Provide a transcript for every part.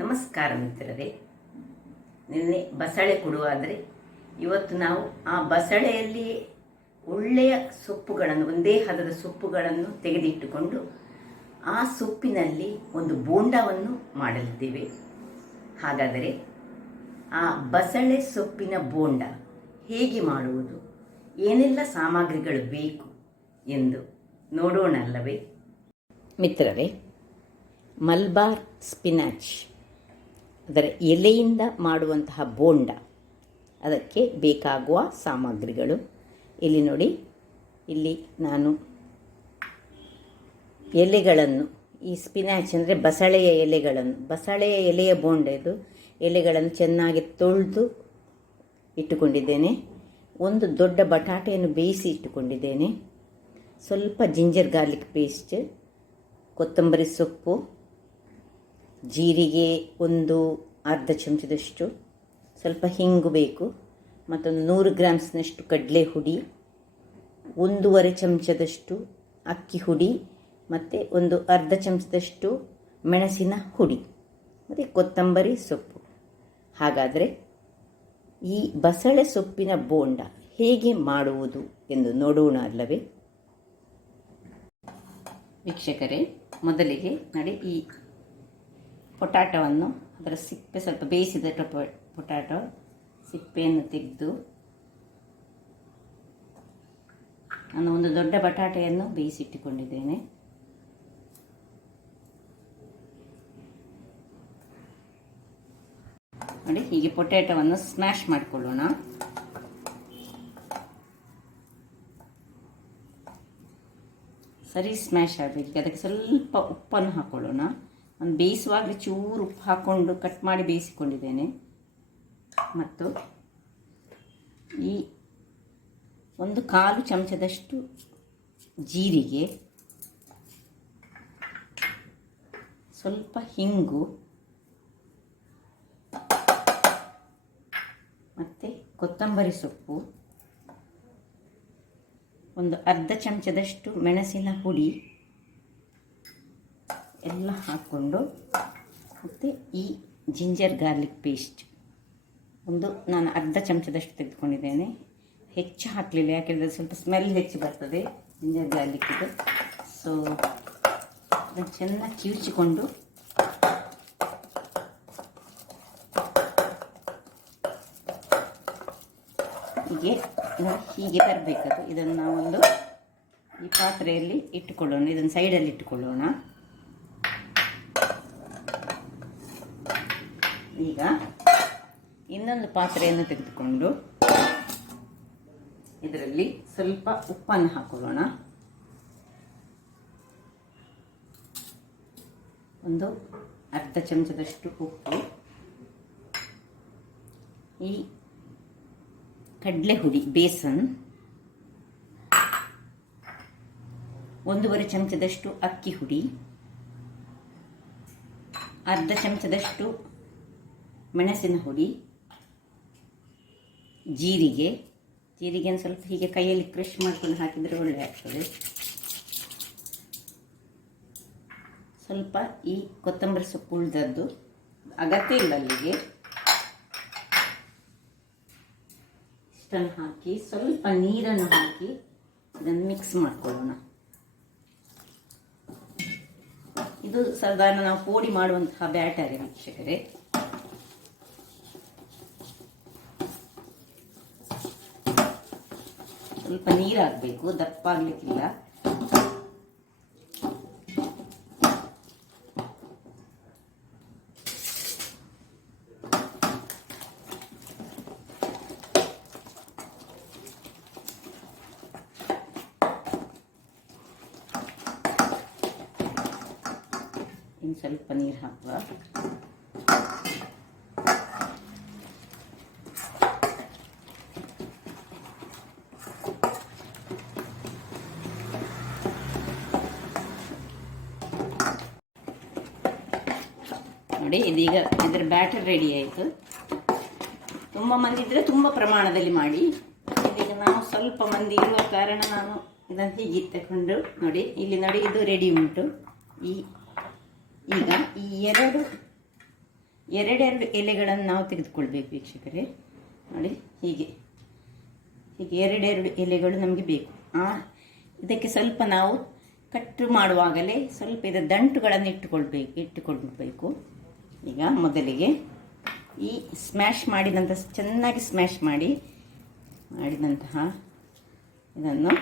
ನಮಸ್ಕಾರ ಮಿತ್ರರೇ. ನಿನ್ನೆ ಬಸಳೆ ಕೊಡುವಾದರೆ ಇವತ್ತು ನಾವು ಆ ಬಸಳೆಯಲ್ಲಿ ಒಳ್ಳೆಯ ಸೊಪ್ಪುಗಳನ್ನು, ಒಂದೇ ಹದದ ಸೊಪ್ಪುಗಳನ್ನು ತೆಗೆದಿಟ್ಟುಕೊಂಡು ಆ ಸೊಪ್ಪಿನಲ್ಲಿ ಒಂದು ಬೋಂಡವನ್ನು ಮಾಡಲಿದ್ದೇವೆ. ಹಾಗಾದರೆ ಆ ಬಸಳೆ ಸೊಪ್ಪಿನ ಬೋಂಡ ಹೇಗೆ ಮಾಡುವುದು, ಏನೆಲ್ಲ ಸಾಮಗ್ರಿಗಳು ಬೇಕು ಎಂದು ನೋಡೋಣ ಅಲ್ಲವೇ ಮಿತ್ರರೇ. ಮಲ್ಬಾರ್ ಸ್ಪಿನಾಚ್, ಅದರ ಎಲೆಯಿಂದ ಮಾಡುವಂತಹ ಬೋಂಡ, ಅದಕ್ಕೆ ಬೇಕಾಗುವ ಸಾಮಗ್ರಿಗಳು ಇಲ್ಲಿ ನೋಡಿ. ಇಲ್ಲಿ ನಾನು ಎಲೆಗಳನ್ನು, ಈ ಸ್ಪಿನಾಚ್ ಅಂದರೆ ಬಸಳೆಯ ಎಲೆಗಳನ್ನು, ಬಸಳೆಯ ಎಲೆಯ ಬೋಂಡ ಇದು, ಎಲೆಗಳನ್ನು ಚೆನ್ನಾಗಿ ತೊಳೆದು ಇಟ್ಟುಕೊಂಡಿದ್ದೇನೆ. ಒಂದು ದೊಡ್ಡ ಬಟಾಟೆಯನ್ನು ಬೇಯಿಸಿ ಇಟ್ಟುಕೊಂಡಿದ್ದೇನೆ. ಸ್ವಲ್ಪ ಜಿಂಜರ್ ಗಾರ್ಲಿಕ್ ಪೇಸ್ಟ್, ಕೊತ್ತಂಬರಿ ಸೊಪ್ಪು, ಜೀರಿಗೆ ಒಂದು ಅರ್ಧ ಚಮಚದಷ್ಟು, ಸ್ವಲ್ಪ ಹಿಂಗು ಬೇಕು, ಮತ್ತೊಂದು 100 ಗ್ರಾಮ್ಸ್ನಷ್ಟು ಕಡಲೆ ಹುಡಿ, 1.5 ಚಮಚದಷ್ಟು ಅಕ್ಕಿ ಹುಡಿ, ಮತ್ತು ಒಂದು ಅರ್ಧ ಚಮಚದಷ್ಟು ಮೆಣಸಿನ ಹುಡಿ, ಮತ್ತು ಕೊತ್ತಂಬರಿ ಸೊಪ್ಪು. ಹಾಗಾದರೆ ಈ ಬಸಳೆ ಸೊಪ್ಪಿನ ಬೋಂಡ ಹೇಗೆ ಮಾಡುವುದು ಎಂದು ನೋಡೋಣ ಅಲ್ಲವೇ ವೀಕ್ಷಕರೇ. ಮೊದಲಿಗೆ ನೋಡಿ, ಈ ಪೊಟ್ಯಾಟೊವನ್ನು, ಅದರ ಸಿಪ್ಪೆ, ಸ್ವಲ್ಪ ಬೇಯಿಸಿದ ಪೊಟ್ಯಾಟೊ ಸಿಪ್ಪೆಯನ್ನು ತೆಗೆದು, ನಾನು ಒಂದು ದೊಡ್ಡ ಬಟಾಟೆಯನ್ನು ಬೇಯಿಸಿಟ್ಟುಕೊಂಡಿದ್ದೇನೆ. ನೋಡಿ, ಹೀಗೆ ಪೊಟ್ಯಾಟೊವನ್ನು ಸ್ಮ್ಯಾಶ್ ಮಾಡಿಕೊಳ್ಳೋಣ. ಸರಿ ಸ್ಮ್ಯಾಶ್ ಆಗಬೇಕು. ಅದಕ್ಕೆ ಸ್ವಲ್ಪ ಉಪ್ಪನ್ನು ಹಾಕೊಳ್ಳೋಣ. ನಾನು ಬೇಯಿಸುವಾಗಲೇ ಚೂರು ಉಪ್ಪು ಹಾಕ್ಕೊಂಡು ಕಟ್ ಮಾಡಿ ಬೇಯಿಸಿಕೊಂಡಿದ್ದೇನೆ. ಮತ್ತು ಈ 1/4 ಚಮಚದಷ್ಟು ಜೀರಿಗೆ, ಸ್ವಲ್ಪ ಹಿಂಗು, ಮತ್ತು ಕೊತ್ತಂಬರಿ ಸೊಪ್ಪು, ಒಂದು ಅರ್ಧ ಚಮಚದಷ್ಟು ಮೆಣಸಿನ ಹುಡಿ ಎಲ್ಲ ಹಾಕ್ಕೊಂಡು, ಮತ್ತು ಈ ಜಿಂಜರ್ ಗಾರ್ಲಿಕ್ ಪೇಸ್ಟ್ ನಾನು ಅರ್ಧ ಚಮಚದಷ್ಟು ತೆಗೆದುಕೊಂಡಿದ್ದೇನೆ. ಹೆಚ್ಚು ಹಾಕಲಿಲ್ಲ, ಯಾಕೆಂದರೆ ಸ್ವಲ್ಪ ಸ್ಮೆಲ್ ಹೆಚ್ಚು ಬರ್ತದೆ ಜಿಂಜರ್ ಗಾರ್ಲಿಕ್ಕಿದು. ಸೊ ಅದನ್ನು ಚೆನ್ನಾಗಿ ಕಿವುಚಿಕೊಂಡು ಹೀಗೆ ತರಬೇಕದು. ಇದನ್ನು ನಾವೊಂದು ಈ ಪಾತ್ರೆಯಲ್ಲಿ ಇಟ್ಟುಕೊಳ್ಳೋಣ, ಇದನ್ನು ಸೈಡಲ್ಲಿ ಇಟ್ಟುಕೊಳ್ಳೋಣ. ಈಗ ಇನ್ನೊಂದು ಪಾತ್ರೆಯನ್ನು ತೆಗೆದುಕೊಂಡು ಇದರಲ್ಲಿ ಸ್ವಲ್ಪ ಉಪ್ಪನ್ನು ಹಾಕೊಳ್ಳೋಣ. ಒಂದು ಅರ್ಧ ಚಮಚದಷ್ಟು ಉಪ್ಪು, ಈ ಕಡಲೆ ಹುಡಿ ಬೇಸನ್, 1.5 ಚಮಚದಷ್ಟು ಅಕ್ಕಿ ಹುಡಿ, ಅರ್ಧ ಚಮಚದಷ್ಟು ಮೆಣಸಿನ ಹುಡಿ, ಜೀರಿಗೆಯನ್ನು ಸ್ವಲ್ಪ ಹೀಗೆ ಕೈಯಲ್ಲಿ ಕ್ರಷ್ ಮಾಡ್ಕೊಂಡು ಹಾಕಿದರೆ ಒಳ್ಳೆ ಆಗ್ತದೆ. ಸ್ವಲ್ಪ ಈ ಕೊತ್ತಂಬರಿ ಸೊಪ್ಪು ಉಳಿದದ್ದು, ಅಗತ್ಯ ಇಲ್ಲ ಅಲ್ಲಿಗೆ. ಇಷ್ಟನ್ನು ಹಾಕಿ ಸ್ವಲ್ಪ ನೀರನ್ನು ಹಾಕಿ ಇದನ್ನು ಮಿಕ್ಸ್ ಮಾಡ್ಕೊಳ್ಳೋಣ. ಇದು ಸಾಧಾರಣ ನಾವು ಪೋಡಿ ಮಾಡುವಂತಹ ಬ್ಯಾಟರಿ ವೀಕ್ಷಕರೇ. ಸ್ವಲ್ಪ ನೀರಾಗಬೇಕು, ದಪ್ಪ ಆಗಲಿಕ್ಕಿಲ್ಲ. ಇನ್ನು ಸ್ವಲ್ಪ ನೀರು ಹಾಕುವ. ನೋಡಿ, ಇದೀಗ ಇದರ ಬ್ಯಾಟರ್ ರೆಡಿ ಆಯಿತು. ತುಂಬ ಮಂದಿ ಇದ್ದರೆ ತುಂಬ ಪ್ರಮಾಣದಲ್ಲಿ ಮಾಡಿ. ಇದೀಗ ನಾವು ಸ್ವಲ್ಪ ಮಂದಿ ಇರುವ ಕಾರಣ ನಾನು ಇದನ್ನು ಹೀಗೆ ತಗೊಂಡು ನೋಡಿ, ಇಲ್ಲಿ ನೋಡಿ, ಇದು ರೆಡಿ ಉಂಟು. ಈಗ ಈ ಎರಡು ಎರಡೆರಡು ಎಲೆಗಳನ್ನು ನಾವು ತೆಗೆದುಕೊಳ್ಬೇಕು ವೀಕ್ಷಕರೇ. ನೋಡಿ ಹೀಗೆ ಹೀಗೆ ಎರಡೆರಡು ಎಲೆಗಳು ನಮಗೆ ಬೇಕು. ಇದಕ್ಕೆ ಸ್ವಲ್ಪ ನಾವು ಕಟ್ಟು ಮಾಡುವಾಗಲೇ ಸ್ವಲ್ಪ ಇದರ ದಂಟುಗಳನ್ನು ಇಟ್ಟುಕೊಳ್ಬೇಕು. ಈಗ ಮೊದಲಿಗೆ ಈ ಸ್ಮ್ಯಾಶ್ ಮಾಡಿದಂಥ ಚೆನ್ನಾಗಿ ಸ್ಮ್ಯಾಶ್ ಮಾಡಿದಂತಹ ಇದನ್ನು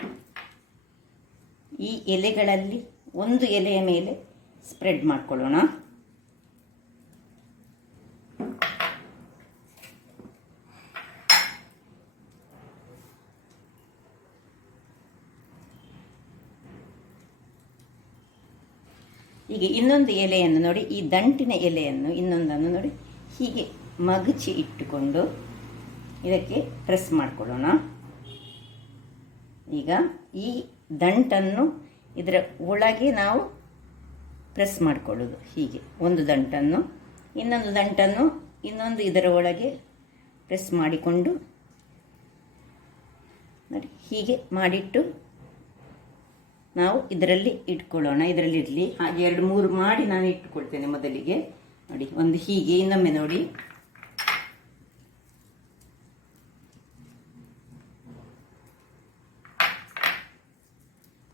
ಈ ಎಲೆಗಳಲ್ಲಿ ಒಂದು ಎಲೆಯ ಮೇಲೆ ಸ್ಪ್ರೆಡ್ ಮಾಡ್ಕೊಳ್ಳೋಣ. ಹೀಗೆ ಇನ್ನೊಂದು ಎಲೆಯನ್ನು ನೋಡಿ, ಈ ದಂಟಿನ ಎಲೆಯನ್ನು ಇನ್ನೊಂದನ್ನು ನೋಡಿ ಹೀಗೆ ಮಗುಚಿ ಇಟ್ಟುಕೊಂಡು ಇದಕ್ಕೆ ಪ್ರೆಸ್ ಮಾಡಿಕೊಳ್ಳೋಣ. ಈಗ ಈ ದಂಟನ್ನು ಇದರ ಒಳಗೆ ನಾವು ಪ್ರೆಸ್ ಮಾಡಿಕೊಳ್ಳೋದು. ಹೀಗೆ ಒಂದು ದಂಟನ್ನು ಇನ್ನೊಂದು ಇದರ ಒಳಗೆ ಪ್ರೆಸ್ ಮಾಡಿಕೊಂಡು ನೋಡಿ ಹೀಗೆ ಮಾಡಿಟ್ಟು ನಾವು ಇದರಲ್ಲಿ ಇಟ್ಕೊಳ್ಳೋಣ. ಇದರಲ್ಲಿ ಇರಲಿ. ಹಾಗೆ 2-3 ಮಾಡಿ ನಾನು ಇಟ್ಟುಕೊಳ್ತೇನೆ ಮೊದಲಿಗೆ. ನೋಡಿ ಒಂದು ಹೀಗೆ, ಇನ್ನೊಮ್ಮೆ ನೋಡಿ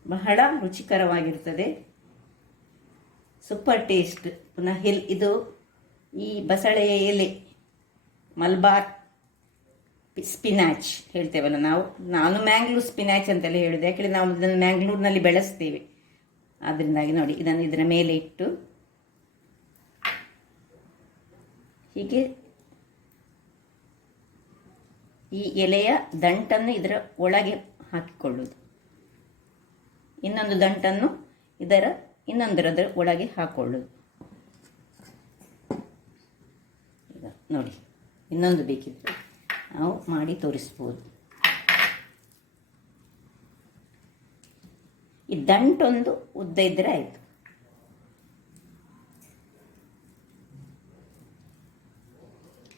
ಬಹಳ ರುಚಿಕರವಾಗಿರ್ತದೆ, ಸೂಪರ್ ಟೇಸ್ಟ್. ಪುನಃ ಇದು ಈ ಬಸಳೆಯ ಎಲೆ ಮಲ್ಬಾರ್ ಸ್ಪಿನಾಚ್ ಹೇಳ್ತೇವಲ್ಲ ನಾನು ಮ್ಯಾಂಗ್ಳೂರ್ ಸ್ಪಿನಾಚ್ ಅಂತೆಲ್ಲ ಹೇಳೋದು, ಯಾಕೆಂದರೆ ನಾವು ಇದನ್ನು ಮ್ಯಾಂಗ್ಳೂರಿನಲ್ಲಿ ಬೆಳೆಸ್ತೇವೆ. ಅದರಿಂದಾಗಿ ನೋಡಿ ಇದನ್ನು ಇದರ ಮೇಲೆ ಇಟ್ಟು ಹೀಗೆ ಈ ಎಲೆಯ ದಂಟನ್ನು ಇದರ ಒಳಗೆ ಹಾಕಿಕೊಳ್ಳುವುದು, ಇನ್ನೊಂದು ದಂಟನ್ನು ಇನ್ನೊಂದರ ಒಳಗೆ ಹಾಕೊಳ್ಳುವುದು. ಈಗ ನೋಡಿ ಇನ್ನೊಂದು ಬೇಕಿದ್ರೆ ನಾವು ಮಾಡಿ ತೋರಿಸ್ಬೋದು. ಈ ದಂಟೊಂದು ಉದ್ದ ಇದ್ದರೆ ಆಯಿತು.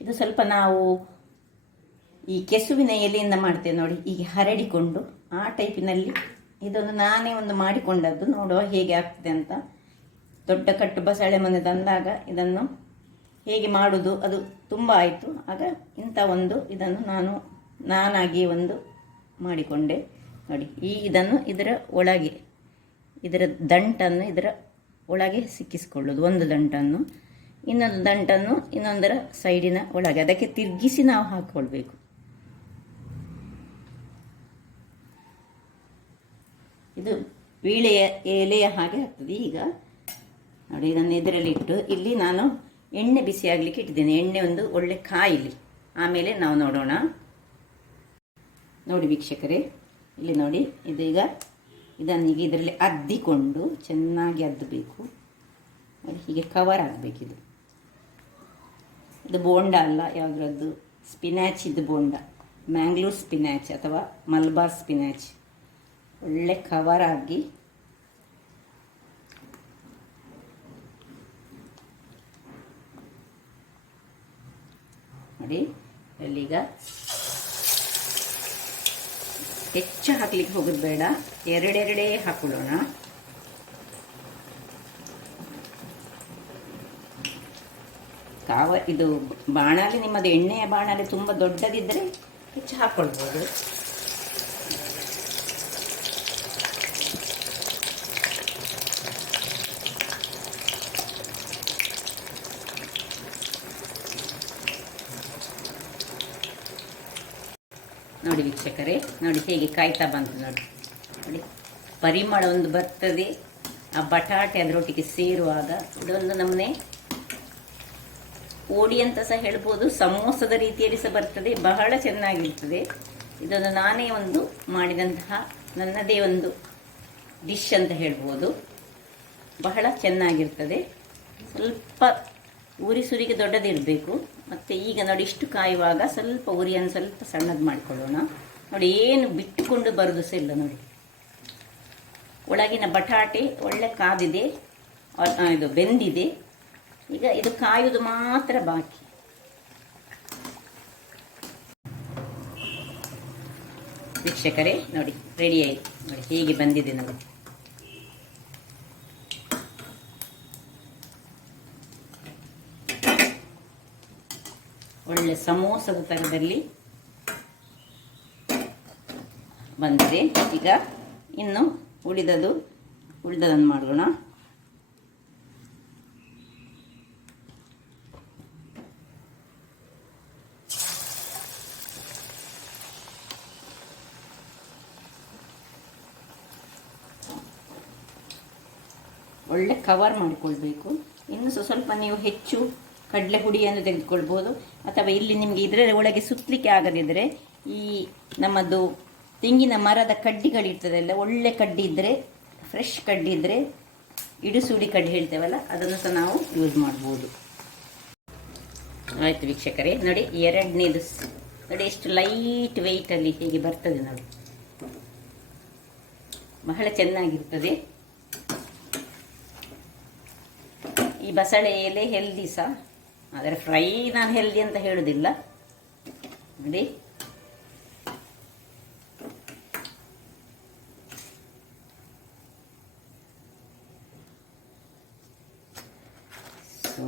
ಇದು ಸ್ವಲ್ಪ ನಾವು ಈ ಕೆಸುವಿನ ಎಲೆಯಿಂದ ಮಾಡ್ತೇವೆ ನೋಡಿ, ಹೀಗೆ ಹರಡಿಕೊಂಡು ಆ ಟೈಪಿನಲ್ಲಿ ಇದೊಂದು ನಾನೇ ಒಂದು ಮಾಡಿಕೊಂಡದ್ದು, ನೋಡುವ ಹೇಗೆ ಆಗ್ತದೆ ಅಂತ. ದೊಡ್ಡ ಕಟ್ಟು ಬಸಳೆ ಮನೆ ತಂದಾಗ ಇದನ್ನು ಹೇಗೆ ಮಾಡುವುದು ಅದು ತುಂಬ ಆಯಿತು. ಆಗ ಇಂಥ ಒಂದು ಇದನ್ನು ನಾನಾಗಿ ಒಂದು ಮಾಡಿಕೊಂಡೆ ನೋಡಿ. ಇದನ್ನು ಇದರ ಒಳಗೆ ಇದರ ದಂಟನ್ನು ಇದರ ಒಳಗೆ ಸಿಕ್ಕಿಸಿಕೊಳ್ಳೋದು, ಒಂದು ದಂಟನ್ನು ಇನ್ನೊಂದು ದಂಟನ್ನು ಇನ್ನೊಂದರ ಸೈಡಿನ ಒಳಗೆ ಅದಕ್ಕೆ ತಿರುಗಿಸಿ ನಾವು ಹಾಕ್ಕೊಳ್ಬೇಕು. ಇದು ವೀಳೆಯ ಎಲೆಯ ಹಾಗೆ ಆಗ್ತದೆ. ಈಗ ನೋಡಿ ಇದನ್ನು ಇದರಲ್ಲಿಟ್ಟು ಇಲ್ಲಿ ನಾನು ಎಣ್ಣೆ ಬಿಸಿ ಆಗಲಿಕ್ಕೆ ಇಟ್ಟಿದ್ದೇನೆ. ಎಣ್ಣೆ ಒಂದು ಒಳ್ಳೆ ಕಾಯಿಲಿ, ಆಮೇಲೆ ನಾವು ನೋಡೋಣ. ನೋಡಿ ವೀಕ್ಷಕರೇ, ಇಲ್ಲಿ ನೋಡಿ ಇದೀಗ ಇದನ್ನೀಗ ಇದರಲ್ಲಿ ಅದ್ದಿಕೊಂಡು ಚೆನ್ನಾಗಿ ಅದ್ದಬೇಕು ನೋಡಿ. ಹೀಗೆ ಕವರ್ ಆಗಬೇಕಿದು. ಇದು ಬೋಂಡ ಅಲ್ಲ, ಯಾವುದ್ರದ್ದು ಸ್ಪಿನಾಚ್, ಇದು ಬೋಂಡ, ಮ್ಯಾಂಗ್ಳೂರ್ ಸ್ಪಿನಾಚ್ ಅಥವಾ ಮಲ್ಬಾರ್ ಸ್ಪಿನಾಚ್. ಒಳ್ಳೆ ಕವರ್ ಆಗಿ ನೋಡಿ. ಇಲ್ಲೀಗ ಹೆಚ್ಚು ಹಾಕ್ಲಿಕ್ಕೆ ಹೋಗೋದು ಬೇಡ, ಎರಡೆರಡೇ ಹಾಕೊಳ್ಳೋಣ. ಇದು ಬಾಣಲೆ, ನಿಮ್ಮದು ಎಣ್ಣೆಯ ಬಾಣಲೆ ತುಂಬ ದೊಡ್ಡದಿದ್ದರೆ ಹೆಚ್ಚು ಹಾಕ್ಕೊಳ್ಬೋದು. ನೋಡಿ ವೀಕ್ಷಕರೇ, ನೋಡಿ ಹೇಗೆ ಕಾಯ್ತಾ ಬಂತು ನೋಡಿ. ನೋಡಿ ಪರಿಮಳ ಒಂದು ಬರ್ತದೆ, ಆ ಬಟಾಟೆ ಅದರೊಟ್ಟಿಗೆ ಸೇರುವಾಗ ಇದೊಂದು ನಮ್ಮನೆ ಓಡಿ ಅಂತ ಸಹ ಹೇಳ್ಬೋದು, ಸಮೋಸದ ರೀತಿಯಲ್ಲಿ ಸಹ ಬರ್ತದೆ, ಬಹಳ ಚೆನ್ನಾಗಿರ್ತದೆ. ಇದೊಂದು ನಾನೇ ಒಂದು ಮಾಡಿದಂತಹ ನನ್ನದೇ ಒಂದು ಡಿಶ್ ಅಂತ ಹೇಳ್ಬೋದು. ಬಹಳ ಚೆನ್ನಾಗಿರ್ತದೆ. ಸ್ವಲ್ಪ ಉರಿ ಸುರಿಗೆ ದೊಡ್ಡದಿರಬೇಕು. ಮತ್ತು ಈಗ ನೋಡಿ ಇಷ್ಟು ಕಾಯುವಾಗ ಸ್ವಲ್ಪ ಉರಿಯನ್ನು ಸ್ವಲ್ಪ ಸಣ್ಣದು ಮಾಡಿಕೊಳ್ಳೋಣ. ನೋಡಿ ಏನು ಬಿಟ್ಟುಕೊಂಡು ಬರೋದು ಸಹ ಇಲ್ಲ ನೋಡಿ. ಒಳಗಿನ ಬಟಾಟೆ ಒಳ್ಳೆ ಕಾದಿದೆ, ಇದು ಬೆಂದಿದೆ. ಈಗ ಇದು ಕಾಯುವುದು ಮಾತ್ರ ಬಾಕಿ. ವೀಕ್ಷಕರೇ ನೋಡಿ ರೆಡಿ ಆಯಿತು. ನೋಡಿ ಹೇಗೆ ಬಂದಿದೆ ನೋಡಿ. ಒಳ್ಳೆ ಸಮೋಸದ ಥರದಲ್ಲಿ ಬಂದಿದೆ. ಈಗ ಇನ್ನು ಉಳಿದದನ್ನು ಮಾಡೋಣ. ಒಳ್ಳೆ ಕವರ್ ಮಾಡಿಕೊಳ್ಬೇಕು. ಇನ್ನು ಸ್ವಲ್ಪ ನೀವು ಹೆಚ್ಚು ಕಡಲೆ ಹುಡಿಯನ್ನು ತೆಗೆದುಕೊಳ್ಬೋದು, ಅಥವಾ ಇಲ್ಲಿ ನಿಮಗೆ ಇದರ ಒಳಗೆ ಸುತ್ತಲಿಕ್ಕೆ ಆಗದಿದ್ದರೆ ಈ ನಮ್ಮದು ತೆಂಗಿನ ಮರದ ಕಡ್ಡಿಗಳಿರ್ತದಲ್ಲ, ಒಳ್ಳೆ ಕಡ್ಡಿ ಇದ್ದರೆ, ಫ್ರೆಶ್ ಕಡ್ಡಿ ಇದ್ದರೆ, ಇಡುಸುಡಿ ಕಡ್ಡಿ ಹೇಳ್ತೇವಲ್ಲ, ಅದನ್ನು ಸಹ ನಾವು ಯೂಸ್ ಮಾಡ್ಬೋದು. ಆಯಿತು ವೀಕ್ಷಕರೇ, ನೋಡಿ ಎರಡನೇದು ನೋಡಿ ಎಷ್ಟು ಲೈಟ್ ವೆಯ್ಟಲ್ಲಿ ಹೇಗೆ ಬರ್ತದೆ ನೋಡಿ, ಬಹಳ ಚೆನ್ನಾಗಿರ್ತದೆ. ಈ ಬಸಳೆ ಎಲೆ ಹೆಲ್ದಿ ಸಹ, ಆದರೆ ಫ್ರೈ ನಾನು ಹೆಲ್ದಿ ಅಂತ ಹೇಳೋದಿಲ್ಲ ನೋಡಿ. ಸೊ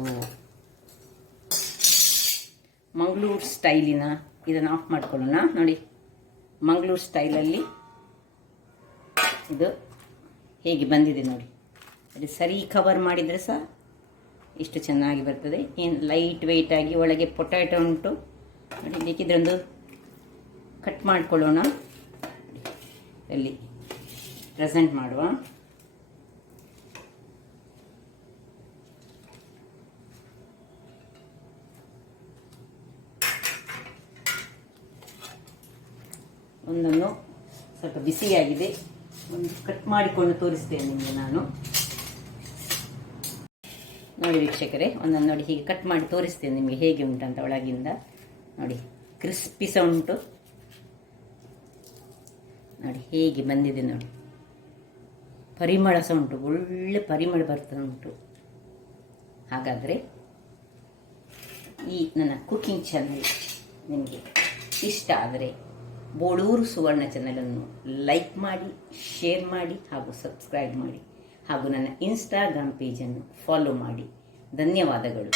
ಮಂಗಳೂರು ಸ್ಟೈಲಿನ ಇದನ್ನು ಆಫ್ ಮಾಡ್ಕೊಳ್ಳೋಣ. ನೋಡಿ ಮಂಗಳೂರು ಸ್ಟೈಲಲ್ಲಿ ಇದು ಹೇಗೆ ಬಂದಿದೆ ನೋಡಿ. ಅದು ಸರಿ ಕವರ್ ಮಾಡಿದರೆ ಸಹ ಇಷ್ಟು ಚೆನ್ನಾಗಿ ಬರ್ತದೆ. ಏನು ಲೈಟ್ ವೆಯ್ಟಾಗಿ ಒಳಗೆ ಪೊಟ್ಯಾಟೊ ಉಂಟು ನೋಡಿ. ಬೇಕಿದ್ರೆ ಒಂದು ಕಟ್ ಮಾಡಿಕೊಳ್ಳೋಣ, ಅಲ್ಲಿ ಪ್ರೆಸೆಂಟ್ ಮಾಡುವ. ಒಂದನ್ನು ಸ್ವಲ್ಪ ಬಿಸಿಯಾಗಿದೆ, ಒಂದು ಕಟ್ ಮಾಡಿಕೊಂಡು ತೋರಿಸ್ತೇನೆ ನಿಮಗೆ ನಾನು. ನೋಡಿ ವೀಕ್ಷಕರೇ, ಒಂದೊಂದು ನೋಡಿ ಹೀಗೆ ಕಟ್ ಮಾಡಿ ತೋರಿಸ್ತೇನೆ ನಿಮಗೆ ಹೇಗೆ ಉಂಟಂತ. ಒಳಗಿಂದ ನೋಡಿ ಕ್ರಿಸ್ಪಿ ಸಹ ಉಂಟು ನೋಡಿ, ಹೇಗೆ ಬಂದಿದೆ ನೋಡಿ. ಪರಿಮಳ ಸಹ ಉಂಟು, ಒಳ್ಳೆ ಪರಿಮಳ ಬರ್ತಾ ಉಂಟು. ಹಾಗಾದರೆ ಈ ನನ್ನ ಕುಕಿಂಗ್ ಚಾನಲ್ ನಿಮಗೆ ಇಷ್ಟ ಆದರೆ ಬೋಳೂರು ಸುವರ್ಣ ಚಾನಲನ್ನು ಲೈಕ್ ಮಾಡಿ, ಶೇರ್ ಮಾಡಿ ಹಾಗೂ ಸಬ್ಸ್ಕ್ರೈಬ್ ಮಾಡಿ, ಹಾಗೂ ನನ್ನ ಇನ್ಸ್ಟಾಗ್ರಾಮ್ ಪೇಜನ್ನು ಫಾಲೋ ಮಾಡಿ. ಧನ್ಯವಾದಗಳು.